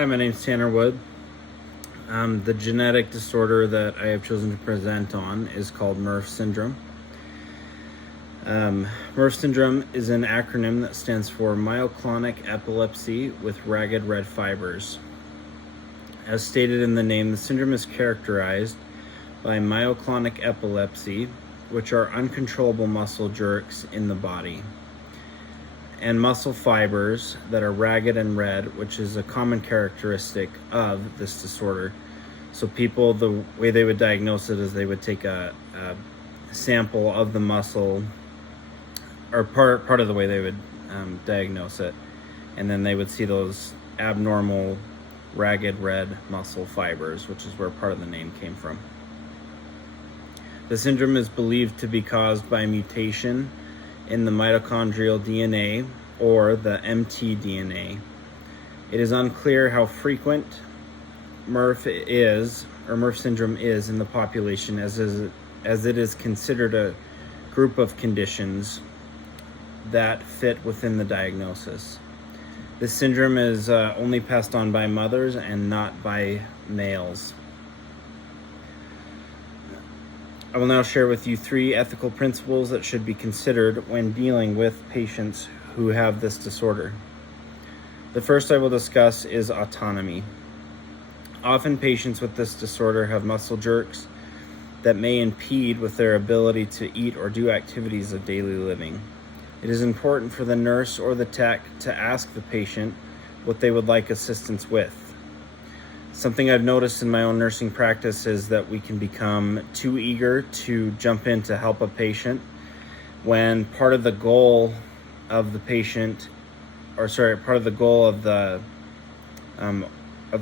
Hi, my name's Tanner Wood. The genetic disorder that I have chosen to present on is called Murph syndrome. Murph syndrome is an acronym that stands for myoclonic epilepsy with ragged red fibers. As stated in the name, the syndrome is characterized by myoclonic epilepsy, which are uncontrollable muscle jerks in the body, and muscle fibers that are ragged and red, which is a common characteristic of this disorder. So people, the way they would diagnose it is they would take a sample of the muscle, or part of the way they would diagnose it, and then they would see those abnormal ragged red muscle fibers, which is where part of the name came from. The syndrome is believed to be caused by a mutation in the mitochondrial DNA or the mtDNA. It is unclear how frequent Murph syndrome is in the population, as it is considered a group of conditions that fit within the diagnosis. This syndrome is only passed on by mothers and not by males. I will now share with you 3 ethical principles that should be considered when dealing with patients who have this disorder. The first I will discuss is autonomy. Often patients with this disorder have muscle jerks that may impede with their ability to eat or do activities of daily living. It is important for the nurse or the tech to ask the patient what they would like assistance with. Something I've noticed in my own nursing practice is that we can become too eager to jump in to help a patient when part of the goal of the patient, part of the goal of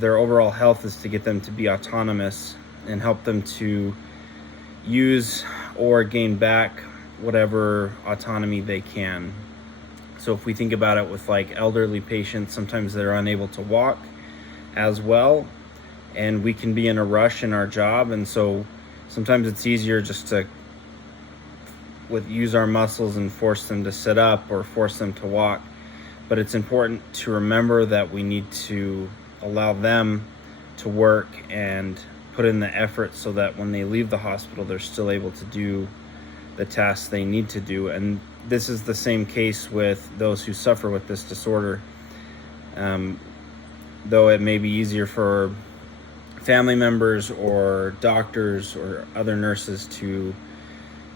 their overall health is to get them to be autonomous and help them to use or gain back whatever autonomy they can. So if we think about it with like elderly patients, sometimes they're unable to walk as well, and we can be in a rush in our job, and so sometimes it's easier just to use our muscles and force them to sit up or force them to walk. But it's important to remember that we need to allow them to work and put in the effort so that when they leave the hospital, they're still able to do the tasks they need to do. And this is the same case with those who suffer with this disorder. Though it may be easier for family members or doctors or other nurses to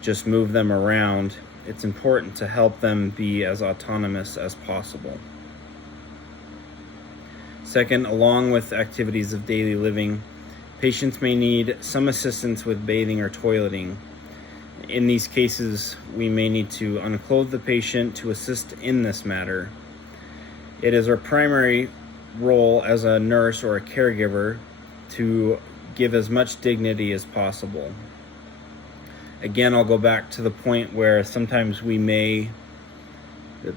just move them around, it's important to help them be as autonomous as possible. Second, along with activities of daily living, patients may need some assistance with bathing or toileting. In these cases, we may need to unclothe the patient to assist in this matter. It is our primary role as a nurse or a caregiver to give as much dignity as possible. Again, I'll go back to the point where sometimes we may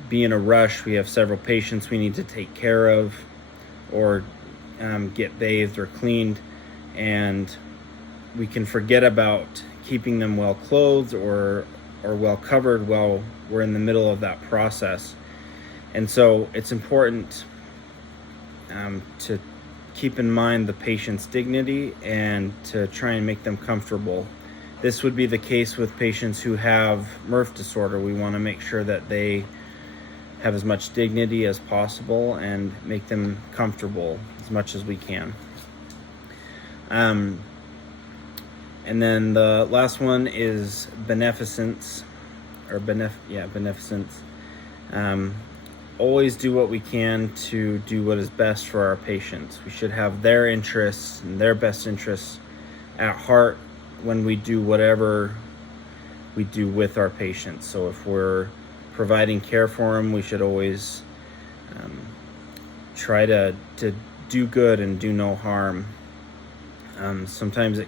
be in a rush. We have several patients we need to take care of or get bathed or cleaned, and we can forget about keeping them well clothed or well covered while we're in the middle of that process. And so it's important to keep in mind the patient's dignity and to try and make them comfortable. This would be the case with patients who have Murph disorder. We want to make sure that they have as much dignity as possible and make them comfortable as much as we can. And then the last one is beneficence, beneficence. Always do what we can to do what is best for our patients. We should have their interests and their best interests at heart when we do whatever we do with our patients. So if we're providing care for them, we should always try to do good and do no harm. Sometimes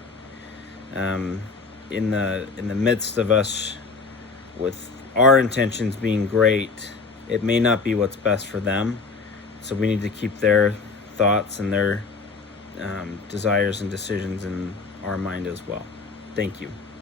in the midst of us with our intentions being great, it may not be what's best for them. So we need to keep their thoughts and their desires and decisions in our mind as well. Thank you.